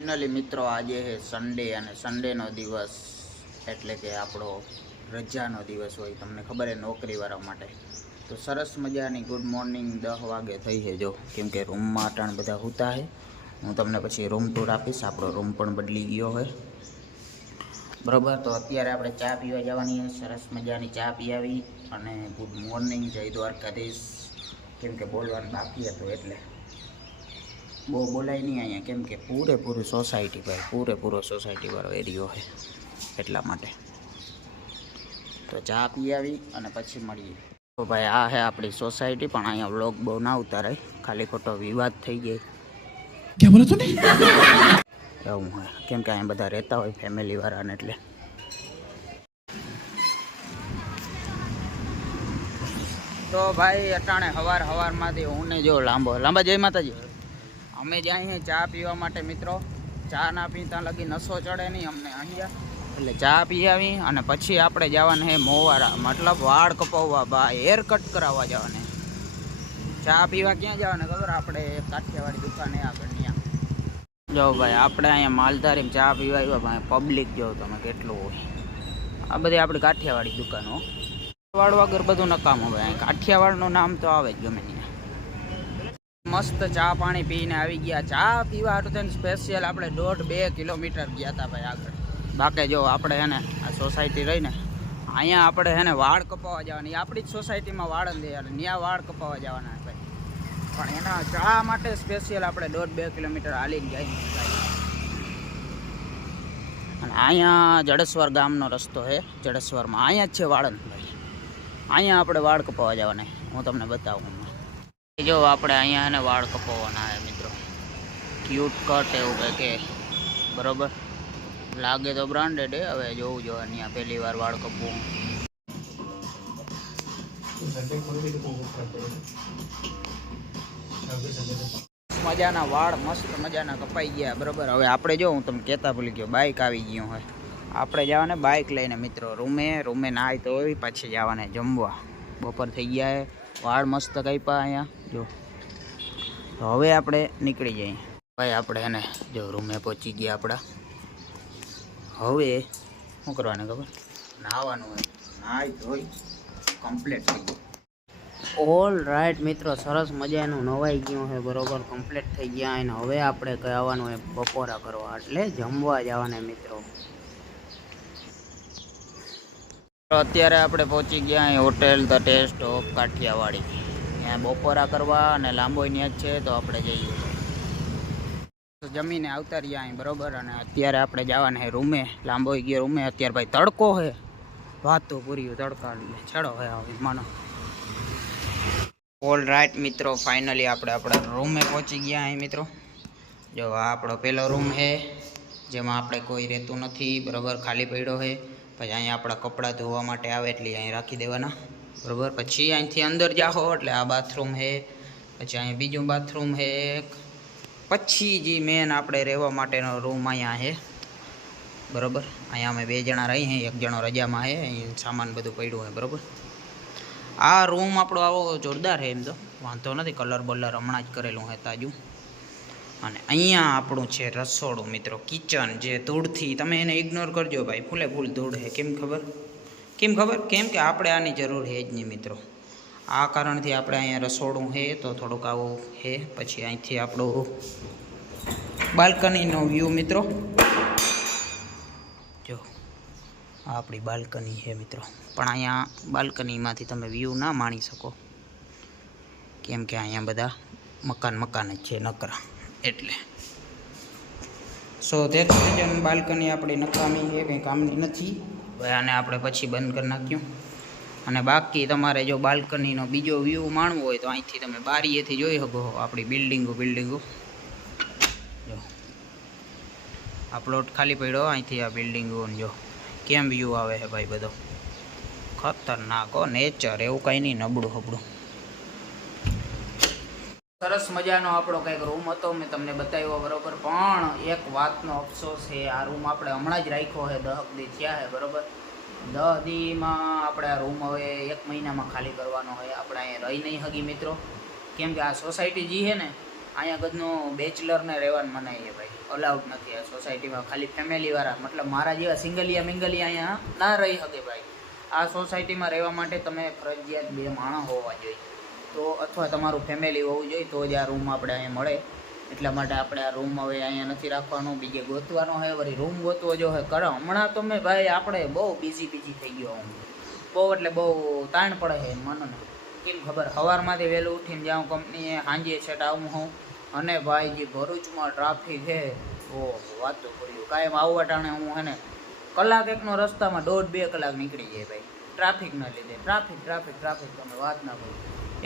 Finally મિત્રો આજે છે સન્ડે અને સન્ડેનો દિવસ એટલે કે આપણો રજાનો દિવસ હોય તમને ખબર છે નોકરીવાળા માટે તો સરસ મજાની ગુડ મોર્નિંગ 10 વાગે થઈ છે જો કેમ કે રૂમમાં અટાણ બધા સૂતા છે હું તમને પછી રૂમ ટૂર આપીશ આપણો રૂમ પણ બદલી ગયો હોય બરાબર તો અત્યારે આપણે ચા પીવા જવાની છે સરસ મજાની ચા પી આવી અને ગુડ મોર્નિંગ જય દ્વારકાધીશ કેમ કે બોલવાનું બાકી હતું એટલે બહુ બોલાય નહીં અહીંયા કેમ કે પૂરેપૂરી સોસાયટી ભાઈ પૂરેપૂરો સોસાયટીવાળો એરિયો છે એટલા માટે તો ચા પી આવી અને પછી મળીએ તો ભાઈ આ છે આપણી સોસાયટી પણ અહીંયા વ્લોગ બહુ ના ઉતારાય ખાલી ખોટો વિવાદ થઈ જાય क्या बोला तूने એવું હોય કેમ કે અહીંયા બધા રહેતા હોય ફેમિલીવાળાને એટલે તો ભાઈ અટાણે સવારમાંથી હું ને જો લાંબા જય માતાજી અમે જાય ચા પીવા માટે મિત્રો ચા ના પીતા લગી નશો ચડે નહીં અમને અહીંયા એટલે ચા પી આવી અને પછી આપણે જવાના હે મોવારા મતલબ વાળ કપાવવા બા હેર કટ કરાવવા જવાને ચા પીવા ક્યાં જવાને ખબર આપણે કાઠિયાવાડી દુકાને આગળ ત્યાં જો ભાઈ આપણે અહીંયા માલધારી ચા પીવા આવ્યા ભાઈ પબ્લિક જો તમે કેટલું હોય આ બધી આપણી કાઠિયાવાડી દુકાનો વાળ વગર બધું નકામું ભાઈ અહીં કાઠિયાવાડનું નામ તો આવે જ ગમે ત્યાં મસ્ત ચા પાણી પીને આવી ગયા ચા પીવા હાટું થઈને સ્પેશિયલ આપણે 1.5-2 કિલોમીટર ગયા હતા ભાઈ આગળ બાકી જો આપણે હે ને આ સોસાયટી રહીને અહીંયા આપણે હે ને વાળ કપાવવા જવાની આપણી જ સોસાયટીમાં વાળ દે અને ત્યાં વાળ કપાવવા જવાના ભાઈ પણ એના ચા માટે સ્પેશિયલ આપણે 1.5-2 કિલોમીટર હાલીને જાય અને અહીંયા જડેશ્વર ગામનો રસ્તો છે જડેશ્વરમાં અહીંયા જ છે વાળંદ ભાઈ અહીંયા આપણે વાળ કપાવવા જવાના હું તમને બતાવું જો આપણે અહીંયા એને વાળ કપાવવાના છે મિત્રો ક્યુટ કટ એવું કંઈ કે બરોબર લાગે તો બ્રાન્ડેડ હે હવે જોવું જો અહીંયા પહેલી વાર વાળ કપવું મજાના વાળ મસ્ત મજાના કપાઈ ગયા બરોબર હવે આપણે જો હું તમને કહેતા ભૂલી ગયો બાઇક આવી ગયું હોય આપણે જવાને બાઇક લઈને મિત્રો રૂમે નાહી તો હોય પછી જવાને જમવા બપોર થઈ ગયા હે વાળ મસ્ત કાપ્યા અહીંયા જો તો હવે આપણે નીકળી જઈએ ભાઈ આપણે એને જો રૂમે પહોંચી ગયા આપણા હવે શું કરવાનું ખબર નાહવાનું હોય નાહી ધોઈ કમ્પ્લીટ થઈ ગયું ઓલ રાઈટ મિત્રો સરસ મજાનું નવાઈ ગયું છે બરોબર કમ્પ્લીટ થઈ ગયા અને હવે આપણે કહેવાનું હોય બપોરા કરવા એટલે જમવા જવાના મિત્રો અત્યારે આપણે પહોંચી ગયા અહીં hotel the taste of Kathiawadi ત્યાં બપોરા કરવા અને લાંબો ત્યાં જ છે તો આપણે જઈએ જમીને આવતા રહ્યા અહીં બરોબર અને અત્યારે આપણે જવાના છે રૂમે લાંબો ગયો રૂમે અત્યારે ભાઈ તડકો છે વાતો પૂરી તડકા છેડો હે માનો ઓલ રાઈટ મિત્રો ફાઇનલી આપણે આપણા રૂમે પહોંચી ગયા અહીં મિત્રો જો આ આપણો પહેલો રૂમ છે જેમાં આપણે કોઈ રહેતું નથી બરોબર ખાલી પડ્યો છે પછી અહીંયા આપણા કપડાં ધોવા માટે આવે એટલે અહીં રાખી દેવાના બરાબર પછી અહીંથી અંદર જાઓ એટલે આ બાથરૂમ છે પછી અહીંયા બીજું બાથરૂમ છે પછી જે મેન આપણે રહેવા માટેનો રૂમ અહીંયા છે બરાબર અહીંયા અમે 2 જણા રહી हैं 1 જણો રજામાં છે અહીં સામાન બધું પડ્યું હોય બરાબર આ રૂમ આપણો આવો જોરદાર છે એમ તો વાંધો નથી કલર બલર હમણાં જ કરેલું છે તાજું અને અહીંયા આપણું છે રસોડું મિત્રો કિચન જે ધૂળથી તમે એને ઇગ્નોર કરજો ભાઈ ફૂલે ફૂલ ધૂળ છે કેમ ખબર કેમ કે આપણે આની જરૂર છે જ નહીં મિત્રો આ કારણથી આપણે અહીંયા રસોડું છે તો થોડુંક આવું છે પછી અહીંથી આપણું બાલ્કનીનો વ્યૂ મિત્રો જો આ આપણી બાલ્કની છે મિત્રો પણ અહીંયા બાલ્કનીમાંથી તમે વ્યૂ ના માણી શકો કેમ કે અહીંયા બધા મકાન જ છે નકરા એટલે સો ધેટ રીઝન બાલ્કની આપણી નકામી છે કંઈ કામની નથી હવે આને આપણે પછી બંધ કરી નાખ્યું અને બાકી તમારે જો બાલ્કનીનો બીજો વ્યૂ માણવો હોય તો અહીંથી તમે બારીએથી જોઈ શકો આપણી બિલ્ડિંગો જો આ પ્લોટ ખાલી પડ્યો અહીંથી આ બિલ્ડિંગો જો કેમ વ્યૂ આવે છે ભાઈ બધો ખતરનાક હો નેચર એવું કંઈ નહીં નબળું હબળું સરસ મજાનો આપણો કંઈક રૂમ હતો મેં તમને બતાવ્યો બરાબર પણ એક વાતનો અફસોસ છે આ રૂમ આપણે હમણાં જ રાખ્યો છે 10 દી થયા છે બરાબર 10 દીમાં આપણે આ રૂમ હવે 1 મહિનામાં ખાલી કરવાનો હોય આપણે અહીંયા રહી નહીં હગી મિત્રો કેમ કે આ સોસાયટી જે છે ને અહીંયા ગદનો બેચલરને રહેવાનું મનાય છે ભાઈ અલાઉડ નથી આ સોસાયટીમાં. ખાલી ફેમિલીવાળા, મતલબ મારા જેવા સિંગલિયા મિંગલિયા અહીંયા ના રહી શકે ભાઈ. આ સોસાયટીમાં રહેવા માટે તમે ફરજિયાત 2 માણસ હોવા જોઈએ, તો અથવા તમારું ફેમિલી હોવું જોઈએ, તો જ આ રૂમ આપણે અહીંયા મળે. એટલા માટે આપણે આ રૂમ હવે અહીંયા નથી રાખવાનો, બીજે ગોતવાનો હોય. વળી રૂમ ગોતવો જો હોય કરો. હમણાં તો મેં ભાઈ આપણે બહુ બીજી થઈ ગયો હું, બહુ એટલે બહુ તાણ પડે છે મને. કેમ ખબર, સવારમાંથી વહેલું ઉઠીને જાઉં કંપનીએ, સાંજે સેટ આવું હું. અને ભાઈ જે ભરૂચમાં ટ્રાફિક છે, ઓ વાત તો કર્યું. કાયમ આવવા ટાણે હું હે ને કલાક એકનો રસ્તામાં 1.5-2 કલાક નીકળી જાય ભાઈ, ટ્રાફિકના લીધે. ટ્રાફિક તમે વાત ના કરો,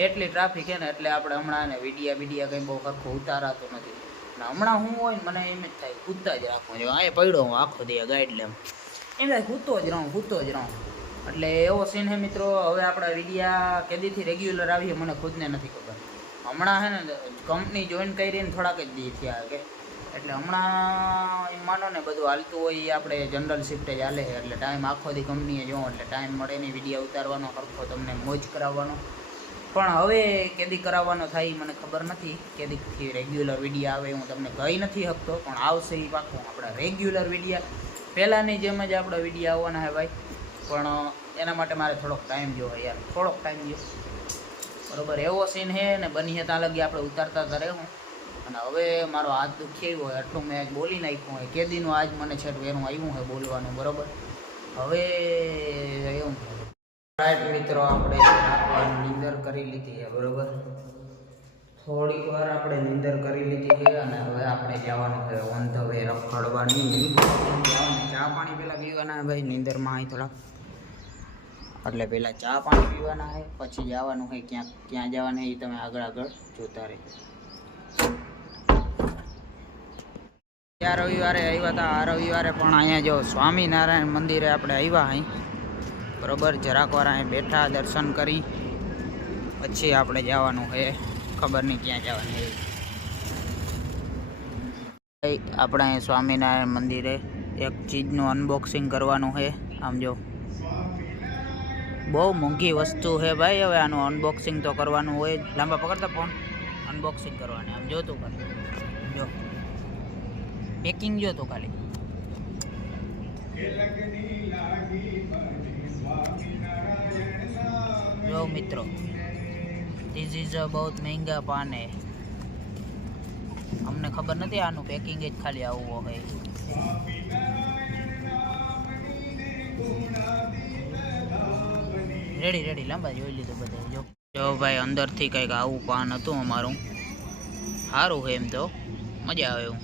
એટલી ટ્રાફિક છે ને. એટલે આપણે હમણાં ને વિડીયા કંઈ બહુ સરખું ઉતારાતો નથી. ને હમણાં હું હોય ને મને એમ જ થાય કૂદતા જ રાખવું જોઈએ. આ પડ્યો હું આખો દે ગાઈડ લેમ, એમ થાય કૂદતો જ રહું. એટલે એવો સીન હે મિત્રો. હવે આપણા વિડીયા કેદીથી રેગ્યુલર આવીએ મને ખુદને નથી ખબર. હમણાં હે ને કંપની જોઈન કરીને થોડાક જ દી થયા કે, એટલે હમણાં એમ માનો ને બધું હાલતું હોય એ આપણે જનરલ શિફ્ટે જ હાલે છે. એટલે ટાઈમ આખો દી કંપનીએ જોવો એટલે ટાઈમ મળે નહીં વિડીયો ઉતારવાનો, સરખો તમને મોજ કરાવવાનો. પણ હવે કેદી કરાવવાનો થાય મને ખબર નથી. કેદીથી રેગ્યુલર વિડીયો આવે હું તમને કહી નથી શકતો, પણ આવશે એ પાકું. આપણા રેગ્યુલર વિડીયા પહેલાંની જેમ જ આપણા વિડીયો આવવાના છે ભાઈ. પણ એના માટે મારે થોડોક ટાઈમ જોવે યાર, થોડોક ટાઈમ જો બરાબર. એવો સીન છે ને બનીએ ત્યાં લગી આપણે ઉતારતા રહે હું. અને હવે મારો હાથ દુખી હોય એટલું મેં આજ બોલી નાખ્યું હોય. કેદીનું આજ મને છેટ એનું આવ્યું હોય બોલવાનું બરાબર. હવે એવું રાઈટ મિત્રો, આપણે નીંદર કરી લીધી છે બરાબર. થોડીક વાર આપણે નીંદર કરી લીધી છે અને હવે આપણે જવાનું છે ઓન ધ વે રખડવાની. ચા પાણી પહેલાં પીવાના ભાઈ નીંદરમાં અહીં થોડાક, એટલે પહેલાં ચા પાણી પીવાના છે, પછી જવાનું હોય ક્યાં જવાનું એ તમે આગળ જોતા રહે. આ રવિવારે આવ્યા હતા. આ રવિવારે પણ અહીંયા જો સ્વામિનારાયણ મંદિરે આપણે આવ્યા અહીં બરાબર. જરાક વાર અહીં બેઠા, દર્શન કરી, પછી આપણે જવાનું છે ખબર નહીં ક્યાં જવાનું છે. આપણે અહીં સ્વામિનારાયણ મંદિરે એક ચીજનું અનબોક્સિંગ કરવાનું છે. આમ જો બહુ મોંઘી વસ્તુ છે ભાઈ. હવે આનું અનબોક્સિંગ તો કરવાનું હોય. લાંબા પકડતા ફોન, અનબોક્સિંગ કરવાની. આમ જોતું ખાલી, જો પેકિંગ જોતું ખાલી. જો મિત્રો, ધીસ ઇઝ અ બહુ મહેંગા પાન હે. અમને ખબર નથી આનું પેકિંગ જ ખાલી આવું હોય. રેડી લાંબા જોઈ લીધું બધા. જો ભાઈ અંદરથી કંઈક આવું પાન હતું અમારું. સારું છે એમ તો, મજા આવે એવું.